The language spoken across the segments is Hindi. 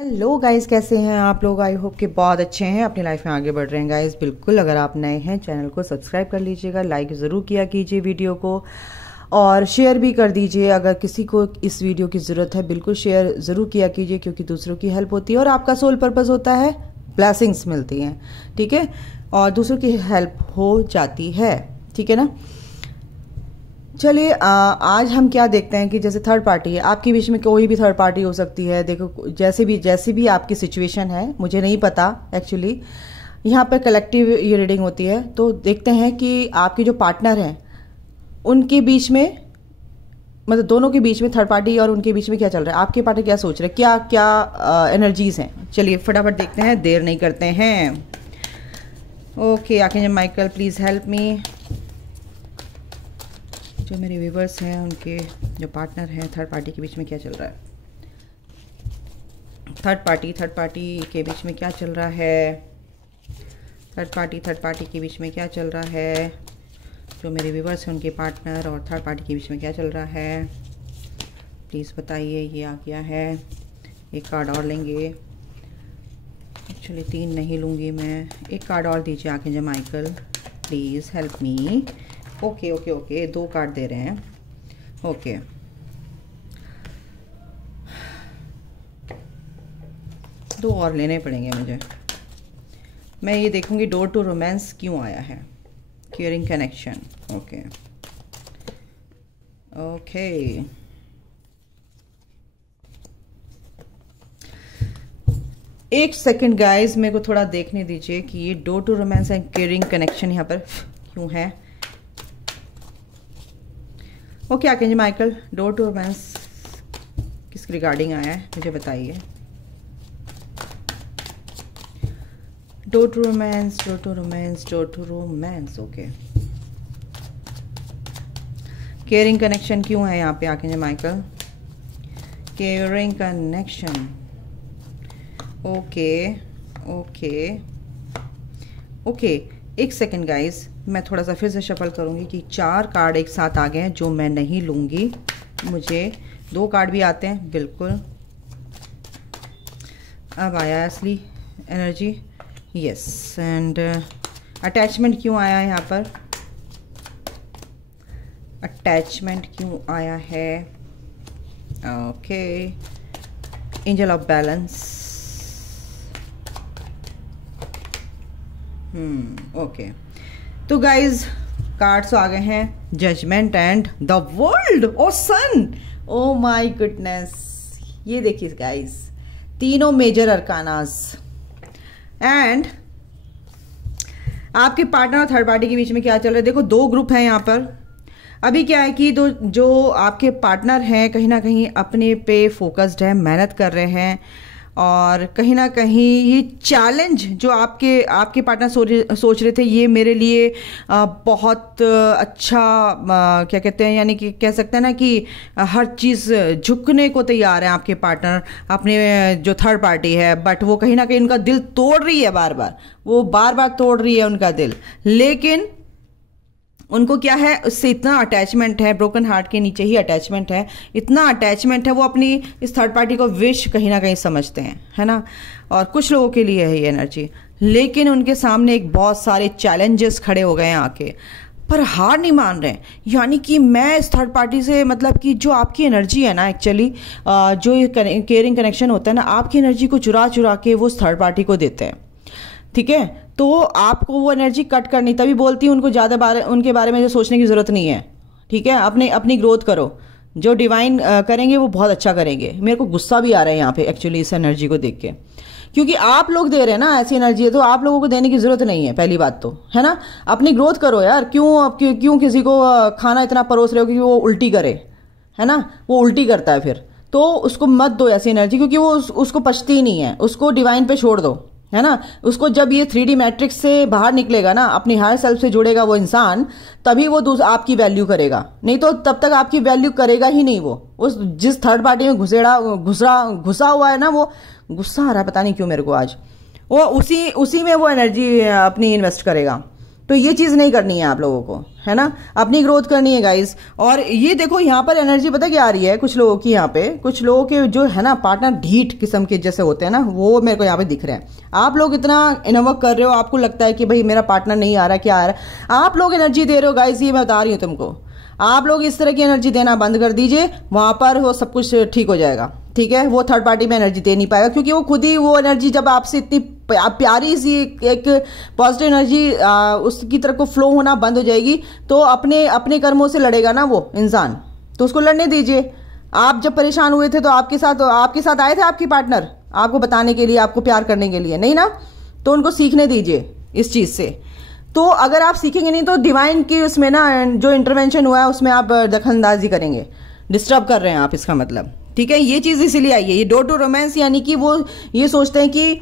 हेलो गाइस, कैसे हैं आप लोग। आई होप कि बहुत अच्छे हैं, अपनी लाइफ में आगे बढ़ रहे हैं गाइस। बिल्कुल, अगर आप नए हैं चैनल को सब्सक्राइब कर लीजिएगा, लाइक ज़रूर किया कीजिए वीडियो को और शेयर भी कर दीजिए। अगर किसी को इस वीडियो की ज़रूरत है बिल्कुल शेयर ज़रूर किया कीजिए, क्योंकि दूसरों की हेल्प होती है और आपका सोल पर्पज़ होता है, ब्लेसिंग्स मिलती हैं, ठीक है, और दूसरों की हेल्प हो जाती है, ठीक है ना। चलिए आज हम क्या देखते हैं कि जैसे थर्ड पार्टी है, आपके बीच में कोई भी थर्ड पार्टी हो सकती है। देखो जैसे भी आपकी सिचुएशन है, मुझे नहीं पता एक्चुअली, यहाँ पर कलेक्टिव ये रीडिंग होती है। तो देखते हैं कि आपके जो पार्टनर हैं उनके बीच में, मतलब दोनों के बीच में, थर्ड पार्टी और उनके बीच में क्या चल रहा है, आपके पार्टनर क्या सोच रहे हैं, क्या क्या एनर्जीज हैं। चलिए फटाफट देखते हैं, देर नहीं करते हैं। Okay archangel Michael please help मी। जो मेरे व्यूवर्स हैं उनके जो पार्टनर हैं थर्ड पार्टी के बीच में क्या चल रहा है, थर्ड पार्टी के बीच में क्या चल रहा है, थर्ड पार्टी के बीच में क्या चल रहा है। जो मेरे व्यूवर्स हैं उनके पार्टनर और थर्ड पार्टी के बीच में क्या चल रहा है, प्लीज़ बताइए। ये आ गया है, एक कार्ड और लेंगे। एक्चुअली 3 नहीं लूँगी मैं, एक कार्ड और दीजिए archangel Michael please help me. Okay okay okay 2 card दे रहे हैं। ओके दो और लेने पड़ेंगे मुझे। मैं ये देखूंगी डोर टू रोमांस क्यों आया है, केयरिंग कनेक्शन। ओके ओके एक सेकंड गाइस, मेरे को थोड़ा देखने दीजिए कि ये door to romance and caring connection यहाँ पर क्यों है। Okay archangel Michael, door to romance किस रिगार्डिंग आया है मुझे बताइए। Door to romance, door to romance, door to romance. Okay caring connection क्यों है यहाँ पे archangel Michael, caring connection. Okay okay okay एक सेकेंड गाइस, मैं थोड़ा सा फिर से शफल करूँगी कि 4 कार्ड एक साथ आ गए हैं जो मैं नहीं लूँगी। मुझे 2 कार्ड भी आते हैं बिल्कुल। अब आया असली एनर्जी, यस। एंड अटैचमेंट क्यों आया है यहाँ पर, अटैचमेंट क्यों आया है। Okay angel of balance. Okay तो गाइज कार्ड्स आ गए हैं, judgement and the world oh sun. Oh my goodness, ये देखिए गाइज, तीनों मेजर अरकानास। एंड आपके पार्टनर और थर्ड पार्टी के बीच में क्या चल रहा है। देखो 2 ग्रुप हैं यहाँ पर। अभी क्या है कि जो आपके पार्टनर हैं कहीं ना कहीं अपने पे फोकस्ड है, मेहनत कर रहे हैं, और कहीं ना कहीं ये चैलेंज जो आपके पार्टनर सोच रहे थे, ये मेरे लिए बहुत अच्छा, क्या कहते हैं, यानी कि कह सकते हैं ना कि हर चीज़ झुकने को तैयार है आपके पार्टनर अपने जो थर्ड पार्टी है। बट वो कहीं ना कहीं उनका दिल तोड़ रही है, वो बार बार तोड़ रही है उनका दिल। लेकिन उनको क्या है, उससे इतना अटैचमेंट है, ब्रोकन हार्ट के नीचे ही अटैचमेंट है, इतना अटैचमेंट है, वो अपनी इस थर्ड पार्टी को विश कहीं ना कहीं समझते हैं, है ना। और कुछ लोगों के लिए है ये एनर्जी, लेकिन उनके सामने एक बहुत सारे चैलेंजेस खड़े हो गए हैं आके, पर हार नहीं मान रहे हैं। यानी कि मैं इस थर्ड पार्टी से, मतलब कि जो आपकी एनर्जी है ना, एक्चुअली जो ये केयरिंग कनेक्शन होता है ना, आपकी एनर्जी को चुरा चुरा के वो उस थर्ड पार्टी को देते हैं, ठीक है। तो आपको वो एनर्जी कट करनी, तभी बोलती हूँ उनको ज़्यादा उनके बारे में जो सोचने की ज़रूरत नहीं है, ठीक है। अपनी ग्रोथ करो, जो डिवाइन करेंगे वो बहुत अच्छा करेंगे। मेरे को गुस्सा भी आ रहा है यहाँ पे एक्चुअली इस एनर्जी को देख के, क्योंकि आप लोग दे रहे हैं ना ऐसी एनर्जी है, तो आप लोगों को देने की ज़रूरत नहीं है, पहली बात तो, है ना। अपनी ग्रोथ करो यार, क्यों किसी को खाना इतना परोस रहे हो कि वो उल्टी करे, है ना। वो उल्टी करता है फिर, तो उसको मत दो ऐसी एनर्जी, क्योंकि वो उसको पचती ही नहीं है। उसको डिवाइन पे छोड़ दो, है ना। उसको जब ये 3D मैट्रिक्स से बाहर निकलेगा ना, अपनी हायर सेल्फ से जुड़ेगा वो इंसान, तभी वो आपकी वैल्यू करेगा, नहीं तो तब तक आपकी वैल्यू करेगा ही नहीं। वो उस जिस थर्ड पार्टी में घुसा हुआ है ना, वो गुस्सा आ रहा है पता नहीं क्यों मेरे को आज, वो उसी में वो एनर्जी अपनी इन्वेस्ट करेगा। तो ये चीज नहीं करनी है आप लोगों को, है ना, अपनी ग्रोथ करनी है गाइस। और ये देखो यहाँ पर एनर्जी पता क्या आ रही है कुछ लोगों की, यहाँ पे कुछ लोगों के जो है ना पार्टनर ढीठ किस्म के जैसे होते हैं ना, वो मेरे को यहाँ पे दिख रहे हैं। आप लोग इतना इनवर्क कर रहे हो, आपको लगता है कि भाई मेरा पार्टनर नहीं आ रहा, क्या आ रहा है, आप लोग एनर्जी दे रहे हो गाइस, ये मैं बता रही हूँ तुमको। आप लोग इस तरह की एनर्जी देना बंद कर दीजिए, वहां पर वो सब कुछ ठीक हो जाएगा, ठीक है। वो थर्ड पार्टी में एनर्जी दे नहीं पाएगा, क्योंकि वो खुद ही वो एनर्जी जब आपसे इतनी प्यारी सी एक पॉजिटिव एनर्जी उसकी तरफ को फ्लो होना बंद हो जाएगी, तो अपने अपने कर्मों से लड़ेगा ना वो इंसान, तो उसको लड़ने दीजिए। आप जब परेशान हुए थे तो आपके साथ आए थे आपकी पार्टनर आपको बताने के लिए, आपको प्यार करने के लिए, नहीं ना, तो उनको सीखने दीजिए इस चीज से। तो अगर आप सीखेंगे नहीं तो डिवाइन की उसमें ना जो इंटरवेंशन हुआ है उसमें आप दखलंदाजी करेंगे, डिस्टर्ब कर रहे हैं आप, इसका मतलब, ठीक है। ये चीज इसीलिए आई है, ये डोर टू रोमांस, यानी कि वो ये सोचते हैं कि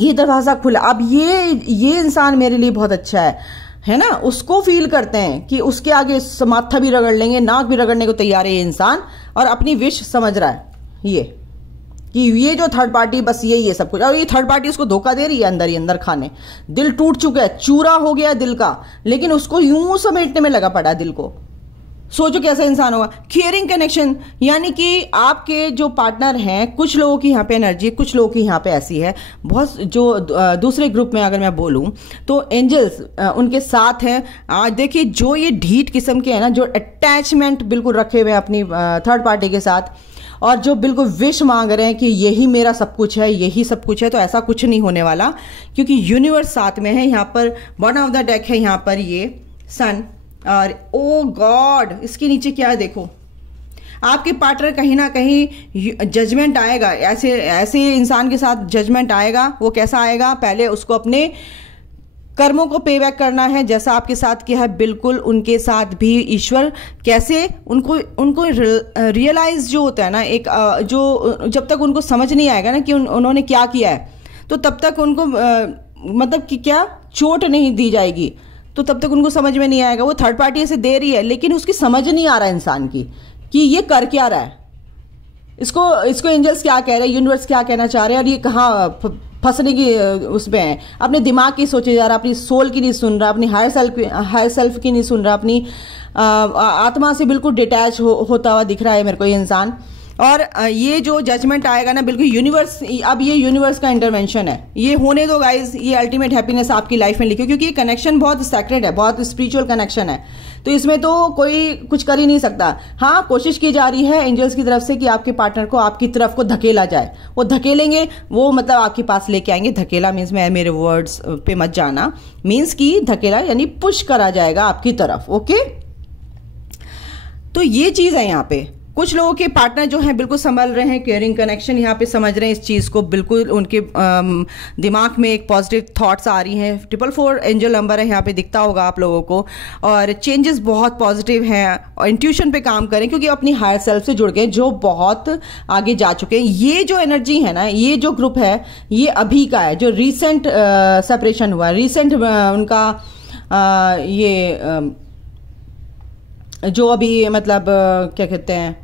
ये दरवाजा खुला, अब ये इंसान मेरे लिए बहुत अच्छा है ना, उसको फील करते हैं कि उसके आगे माथा भी रगड़ लेंगे, नाक भी रगड़ने को तैयार है ये इंसान, और अपनी विश समझ रहा है ये कि ये जो थर्ड पार्टी बस ये सब कुछ, और ये थर्ड पार्टी उसको धोखा दे रही है अंदर ही अंदर खाने, दिल टूट चुका है, चूरा हो गया दिल का, लेकिन उसको यूं समेटने में लगा पड़ा दिल को। सोचो कैसा इंसान होगा। केयरिंग कनेक्शन, यानी कि आपके जो पार्टनर हैं, कुछ लोगों की यहाँ पे एनर्जी, कुछ लोगों की यहाँ पे ऐसी है, बहुत जो दूसरे ग्रुप में अगर मैं बोलूं तो एंजल्स उनके साथ हैं। आज देखिए जो ये ढीठ किस्म के हैं ना, जो अटैचमेंट बिल्कुल रखे हुए हैं अपनी थर्ड पार्टी के साथ, और जो बिल्कुल विश मांग रहे हैं कि यही मेरा सब कुछ है, यही सब कुछ है, तो ऐसा कुछ नहीं होने वाला, क्योंकि यूनिवर्स साथ में है। यहाँ पर बॉटम ऑफ द डेक है, यहाँ पर ये सन, और ओ गॉड इसके नीचे क्या है देखो, आपके पार्टनर कहीं ना कहीं जजमेंट आएगा, ऐसे इंसान के साथ जजमेंट आएगा। वो कैसा आएगा, पहले उसको अपने कर्मों को पे बैक करना है, जैसा आपके साथ किया है बिल्कुल उनके साथ भी ईश्वर कैसे उनको रियलाइज जो होता है ना, एक जो जब तक उनको समझ नहीं आएगा ना कि उन्होंने क्या किया है, तो तब तक उनको मतलब कि क्या चोट नहीं दी जाएगी, तो तब तक उनको समझ में नहीं आएगा। वो थर्ड पार्टी ऐसे दे रही है, लेकिन उसकी समझ नहीं आ रहा है इंसान की कि ये कर क्या रहा है, इसको एंजल्स क्या कह रहे हैं, यूनिवर्स क्या कहना चाह रहे हैं, और ये कहाँ फंसने की उसमें है। अपने दिमाग की सोचे जा रहा, अपनी सोल की नहीं सुन रहा, अपनी हायर सेल्फ की नहीं सुन रहा, अपनी आत्मा से बिल्कुल डिटैच होता हुआ दिख रहा है मेरे को ये इंसान। और ये जो जजमेंट आएगा ना, बिल्कुल यूनिवर्स, अब ये यूनिवर्स का इंटरवेंशन है, ये होने दो गाइज, ये अल्टीमेट हैप्पीनेस आपकी लाइफ में लिखे, क्योंकि ये कनेक्शन बहुत सैक्रेड है, बहुत स्पिरिचुअल कनेक्शन है, तो इसमें तो कोई कुछ कर ही नहीं सकता। हाँ, कोशिश की जा रही है एंजल्स की तरफ से कि आपके पार्टनर को आपकी तरफ को धकेला जाए, वो धकेलेंगे, वो मतलब आपके पास लेके आएंगे। धकेला मीन्स, मैं मेरे वर्ड्स पे मत जाना, मीन्स की धकेला यानी पुश करा जाएगा आपकी तरफ, ओके। तो ये चीज है यहाँ पे। कुछ लोगों के पार्टनर जो हैं बिल्कुल संभल रहे हैं, केयरिंग कनेक्शन यहाँ पे समझ रहे हैं इस चीज़ को, बिल्कुल उनके दिमाग में एक पॉजिटिव थॉट्स आ रही हैं। 444 एंजल नंबर है, यहाँ पे दिखता होगा आप लोगों को, और चेंजेस बहुत पॉजिटिव हैं, और इंट्यूशन पे काम करें, क्योंकि अपनी हायर सेल्फ से जुड़ गए, जो बहुत आगे जा चुके हैं। ये जो एनर्जी है ना, ये जो ग्रुप है, ये अभी का है, जो रिसेंट सेपरेशन हुआ, रिसेंट उनका ये जो अभी मतलब क्या कहते हैं,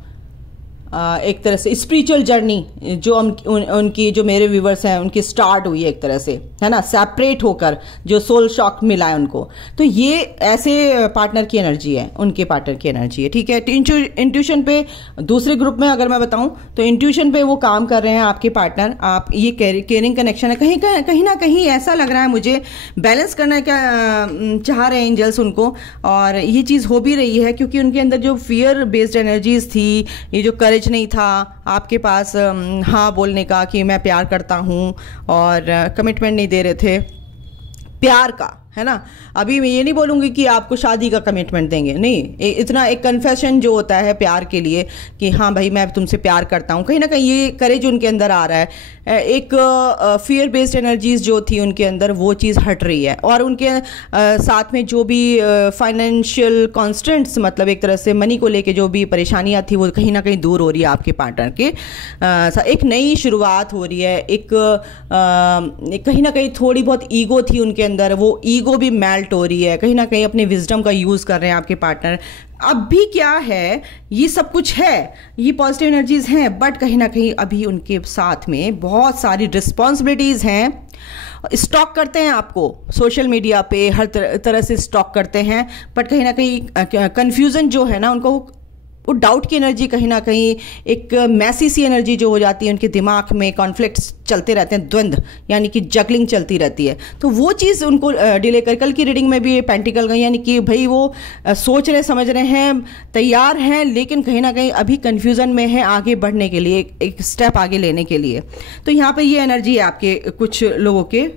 एक तरह से स्पिरिचुअल जर्नी जो उनकी जो मेरे व्यूवर्स हैं उनकी स्टार्ट हुई है एक तरह से, है ना, सेपरेट होकर जो सोल शॉक मिला है उनको। तो ये ऐसे पार्टनर की एनर्जी है, उनके पार्टनर की एनर्जी है, ठीक है। इंट्यूशन पे दूसरे ग्रुप में अगर मैं बताऊं तो इंट्यूशन पे वो काम कर रहे हैं आपके पार्टनर। आप ये केयरिंग कनेक्शन है, कहीं ना कहीं ऐसा लग रहा है मुझे, बैलेंस करना क्या चाह रहे हैं एंजल्स उनको, और ये चीज़ हो भी रही है, क्योंकि उनके अंदर जो फियर बेस्ड एनर्जीज थी, ये जो करेज नहीं था आपके पास हाँ बोलने का कि मैं प्यार करता हूँ, और कमिटमेंट नहीं दे रहे थे प्यार का, है ना। अभी मैं ये नहीं बोलूँगी कि आपको शादी का कमिटमेंट देंगे, नहीं, इतना एक कन्फेशन जो होता है प्यार के लिए कि हाँ भाई मैं तुमसे प्यार करता हूँ, कहीं ना कहीं ये करेज उनके अंदर आ रहा है। एक फियर बेस्ड एनर्जीज जो थी उनके अंदर, वो चीज़ हट रही है, और उनके साथ में जो भी फाइनेंशियल कॉन्स्टेंट्स, मतलब एक तरह से मनी को लेके जो भी परेशानियाँ थी, वो कहीं ना कहीं दूर हो रही है आपके पार्टनर के। एक नई शुरुआत हो रही है, एक कहीं ना कहीं थोड़ी बहुत ईगो थी उनके अंदर, वो ईगो भी मेल्ट हो रही है, कहीं ना कहीं अपने विजडम का यूज़ कर रहे हैं आपके पार्टनर। अब भी क्या है, ये सब कुछ है, ये पॉजिटिव एनर्जीज हैं, बट कहीं ना कहीं अभी उनके साथ में बहुत सारी रिस्पॉन्सिबिलिटीज हैं, स्टॉक करते हैं आपको सोशल मीडिया पे, हर तरह से स्टॉक करते हैं, बट कहीं ना कहीं कंफ्यूजन जो है ना, उनको वो डाउट की एनर्जी, कहीं ना कहीं एक मैसी सी एनर्जी जो हो जाती है उनके दिमाग में, कॉन्फ्लिक्ट्स चलते रहते हैं, द्वंद्व यानी कि जगलिंग चलती रहती है, तो वो चीज़ उनको डिले कर। कल की रीडिंग में भी ये पेंटिकल गई, यानी कि भाई वो सोच रहे समझ रहे हैं, तैयार हैं, लेकिन कहीं ना कहीं अभी कन्फ्यूज़न में है आगे बढ़ने के लिए, एक स्टेप आगे लेने के लिए। तो यहाँ पर ये एनर्जी है आपके कुछ लोगों के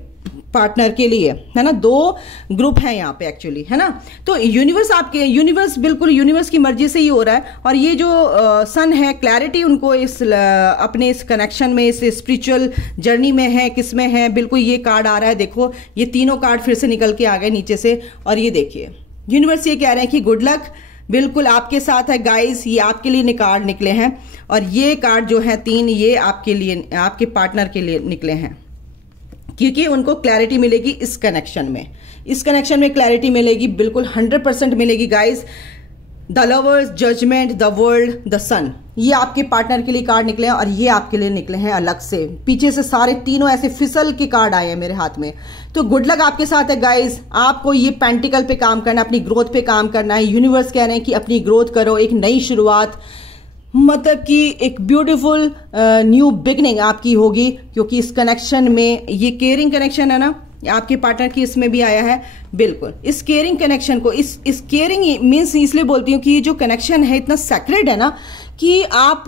पार्टनर के लिए, है ना। दो ग्रुप हैं यहाँ पे एक्चुअली, है ना। तो यूनिवर्स बिल्कुल यूनिवर्स की मर्जी से ही हो रहा है। और ये जो सन है, क्लैरिटी उनको इस अपने इस कनेक्शन में, इस स्पिरिचुअल जर्नी में है, किस में है, बिल्कुल ये कार्ड आ रहा है। देखो ये तीनों कार्ड फिर से निकल के आ गए नीचे से, और ये देखिए यूनिवर्स ये कह रहे हैं कि गुड लक, बिल्कुल आपके साथ है गाइस। ये आपके लिए कार्ड निकले हैं, और ये कार्ड जो है 3, ये आपके लिए, आपके पार्टनर के लिए निकले हैं, क्योंकि उनको क्लैरिटी मिलेगी इस कनेक्शन में। इस कनेक्शन में क्लैरिटी मिलेगी, बिल्कुल 100% मिलेगी guys. The lovers, judgement, the world, the sun, ये आपके पार्टनर के लिए कार्ड निकले हैं, और ये आपके लिए निकले हैं अलग से। पीछे से सारे तीनों ऐसे फिसल के कार्ड आए हैं मेरे हाथ में। तो गुड लक आपके साथ है गाइस। आपको ये पेंटिकल पे काम करना, अपनी ग्रोथ पे काम करना है। यूनिवर्स कह रहे हैं कि अपनी ग्रोथ करो, एक नई शुरुआत, मतलब कि एक ब्यूटीफुल न्यू बिगनिंग आपकी होगी, क्योंकि इस कनेक्शन में, ये केयरिंग कनेक्शन है ना, आपके पार्टनर की इसमें भी आया है। बिल्कुल इस केयरिंग कनेक्शन को, इस केयरिंग मीन्स इसलिए बोलती हूँ कि ये जो कनेक्शन है इतना सैक्रेड है ना, कि आप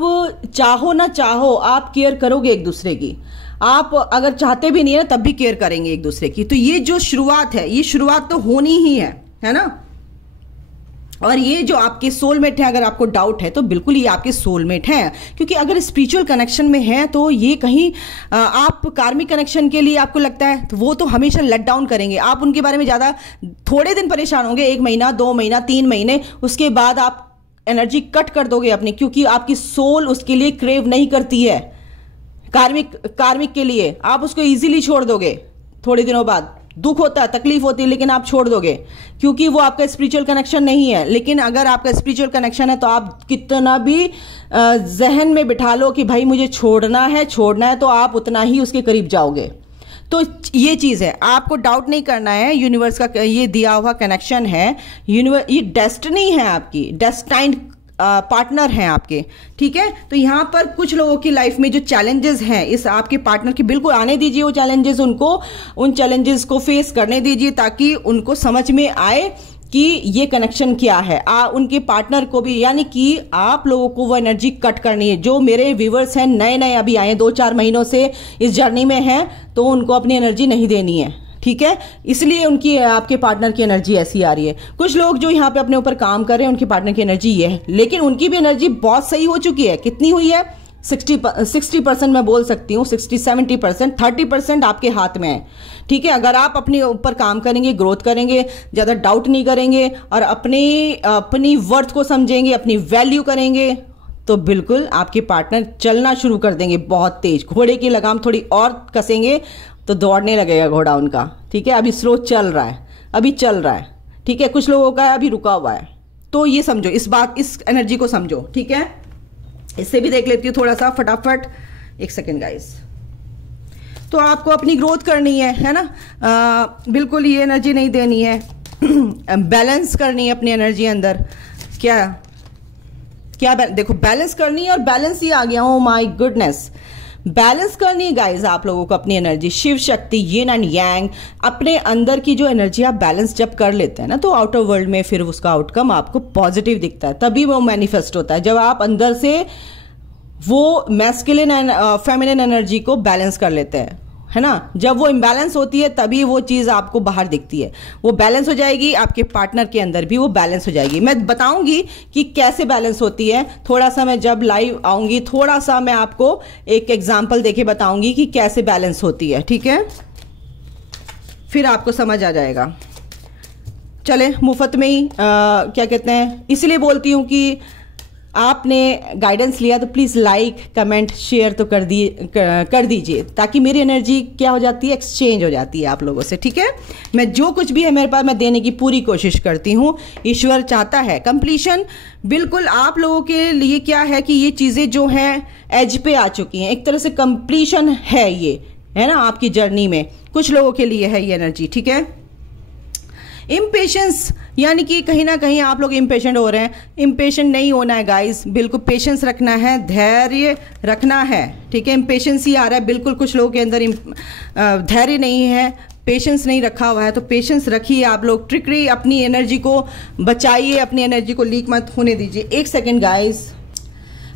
चाहो ना चाहो आप केयर करोगे एक दूसरे की। आप अगर चाहते भी नहीं है तब भी केयर करेंगे एक दूसरे की। तो ये जो शुरुआत है, ये शुरुआत तो होनी ही है ना। और ये जो आपके सोलमेट है, अगर आपको डाउट है तो बिल्कुल ये आपके सोलमेट हैं, क्योंकि अगर स्पिरिचुअल कनेक्शन में है तो ये कहीं आप कार्मिक कनेक्शन के लिए आपको लगता है तो वो तो हमेशा लेट डाउन करेंगे। आप उनके बारे में ज़्यादा थोड़े दिन परेशान होंगे, 1 महीना, 2 महीना, 3 महीने, उसके बाद आप एनर्जी कट कर दोगे अपनी, क्योंकि आपकी सोल उसके लिए क्रेव नहीं करती है। कार्मिक के लिए आप उसको इजीली छोड़ दोगे, थोड़े दिनों बाद दुख होता है, तकलीफ होती है, लेकिन आप छोड़ दोगे, क्योंकि वो आपका स्पिरिचुअल कनेक्शन नहीं है। लेकिन अगर आपका स्पिरिचुअल कनेक्शन है तो आप कितना भी जहन में बिठा लो कि भाई मुझे छोड़ना है, तो आप उतना ही उसके करीब जाओगे। तो ये चीज़ है, आपको डाउट नहीं करना है। यूनिवर्स का ये दिया हुआ कनेक्शन है, ये डेस्टिनी है आपकी, डेस्टाइन्ड पार्टनर हैं आपके, ठीक है। तो यहाँ पर कुछ लोगों की लाइफ में जो चैलेंजेस हैं इस आपके पार्टनर के, बिल्कुल आने दीजिए वो चैलेंजेस, उनको उन चैलेंजेस को फेस करने दीजिए, ताकि उनको समझ में आए कि ये कनेक्शन क्या है। उनके पार्टनर को भी, यानी कि आप लोगों को वो एनर्जी कट करनी है। जो मेरे व्यूवर्स हैं नए अभी आए, 2-4 महीनों से इस जर्नी में हैं, तो उनको अपनी एनर्जी नहीं देनी है, ठीक है। इसलिए उनकी, आपके पार्टनर की एनर्जी ऐसी आ रही है। कुछ लोग जो यहाँ पे अपने ऊपर काम कर रहे हैं उनके पार्टनर की एनर्जी ये है, लेकिन उनकी भी एनर्जी बहुत सही हो चुकी है। कितनी हुई है? 60% मैं बोल सकती हूँ, 60-70%, 30% आपके हाथ में है, ठीक है। अगर आप अपने ऊपर काम करेंगे, ग्रोथ करेंगे, ज़्यादा डाउट नहीं करेंगे, और अपनी वर्थ को समझेंगे, अपनी वैल्यू करेंगे, तो बिल्कुल आपके पार्टनर चलना शुरू कर देंगे बहुत तेज। घोड़े की लगाम थोड़ी और कसेंगे तो दौड़ने लगेगा घोड़ा उनका, ठीक है। अभी स्लो चल रहा है, ठीक है। कुछ लोगों का अभी रुका हुआ है। तो ये समझो, इस एनर्जी को समझो, ठीक है। इससे भी देख लेती हूँ थोड़ा सा फटाफट, 1 सेकेंड गाइस। तो आपको अपनी ग्रोथ करनी है ना। बिल्कुल ये एनर्जी नहीं देनी है, बैलेंस करनी है अपनी एनर्जी अंदर। क्या देखो, बैलेंस करनी है, और बैलेंस ही आ गया। ओ माय गुडनेस, बैलेंस करनी है गाइज आप लोगों को अपनी energy, Shiv Shakti, yin and yang, अपने अंदर की जो एनर्जी आप बैलेंस जब कर लेते हैं ना, तो आउटर वर्ल्ड में फिर उसका आउटकम आपको पॉजिटिव दिखता है, तभी वो मैनिफेस्ट होता है। जब आप अंदर से वो मैस्कुलिन एंड फेमिनिन एनर्जी को बैलेंस कर लेते हैं, है ना। जब वो इम्बैलेंस होती है तभी वो चीज़ आपको बाहर दिखती है। वो बैलेंस हो जाएगी, आपके पार्टनर के अंदर भी वो बैलेंस हो जाएगी। मैं बताऊंगी कि कैसे बैलेंस होती है, थोड़ा सा मैं जब लाइव आऊंगी, थोड़ा सा मैं आपको एक एग्जांपल देके बताऊंगी कि कैसे बैलेंस होती है, ठीक है। फिर आपको समझ आ जाएगा। चले मुफ्त में ही क्या कहते हैं, इसलिए बोलती हूँ कि आपने गाइडेंस लिया तो प्लीज़ लाइक, कमेंट, शेयर तो कर दीजिए, ताकि मेरी एनर्जी क्या हो जाती है, एक्सचेंज हो जाती है आप लोगों से, ठीक है। मैं जो कुछ भी है मेरे पास, मैं देने की पूरी कोशिश करती हूँ। ईश्वर चाहता है कंप्लीशन। बिल्कुल आप लोगों के लिए क्या है कि ये चीज़ें जो हैं एज पे आ चुकी हैं, एक तरह से कंप्लीशन है ये, है ना, आपकी जर्नी में कुछ लोगों के लिए है ये एनर्जी, ठीक है। इम्पेशेंस, यानी कि कहीं ना कहीं आप लोग इम्पेशेंट हो रहे हैं। इम्पेशेंट नहीं होना है गाइस, बिल्कुल पेशेंस रखना है, धैर्य रखना है, ठीक है। इम्पेशेंस ही आ रहा है बिल्कुल, कुछ लोगों के अंदर धैर्य नहीं है, पेशेंस नहीं रखा हुआ है, तो पेशेंस रखिए आप लोग। ट्रिकरी, अपनी एनर्जी को बचाइए, अपनी एनर्जी को लीक मत होने दीजिए। एक सेकेंड गाइस,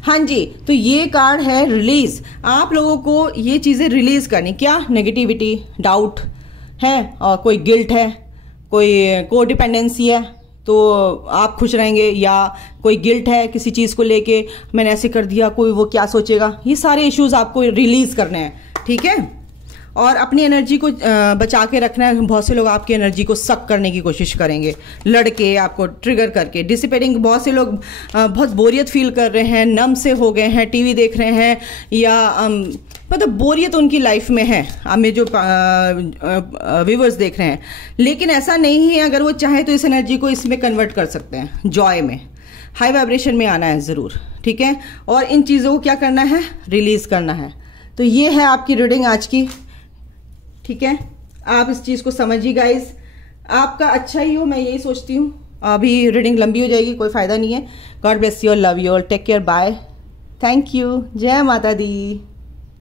हाँ जी, तो ये कार्ड है रिलीज। आप लोगों को ये चीज़ें रिलीज करनी, क्या नेगेटिविटी, डाउट है और कोई गिल्ट है, कोई कोडिपेंडेंसी है तो आप खुश रहेंगे, या कोई गिल्ट है किसी चीज़ को लेके, मैंने ऐसे कर दिया, कोई वो क्या सोचेगा, ये सारे इश्यूज आपको रिलीज करने हैं, ठीक है। और अपनी एनर्जी को बचा के रखना है। बहुत से लोग आपकी एनर्जी को सक करने की कोशिश करेंगे, लड़के आपको ट्रिगर करके, डिसिपेटिंग। बहुत से लोग बहुत बोरियत फील कर रहे हैं, नम से हो गए हैं, टीवी देख रहे हैं, या मतलब बोरियत उनकी लाइफ में है, हमें जो व्यूवर्स देख रहे हैं। लेकिन ऐसा नहीं है, अगर वो चाहे तो इस एनर्जी को इसमें कन्वर्ट कर सकते हैं, जॉय में, हाई वाइब्रेशन में आना है ज़रूर, ठीक है। और इन चीज़ों को क्या करना है, रिलीज करना है। तो ये है आपकी रीडिंग आज की, ठीक है। आप इस चीज़ को समझिए गाइज, आपका अच्छा ही हो, मैं यही सोचती हूँ। अभी रीडिंग लंबी हो जाएगी, कोई फ़ायदा नहीं है। God bless you, love you, take care, bye, thank you, जय माता दी।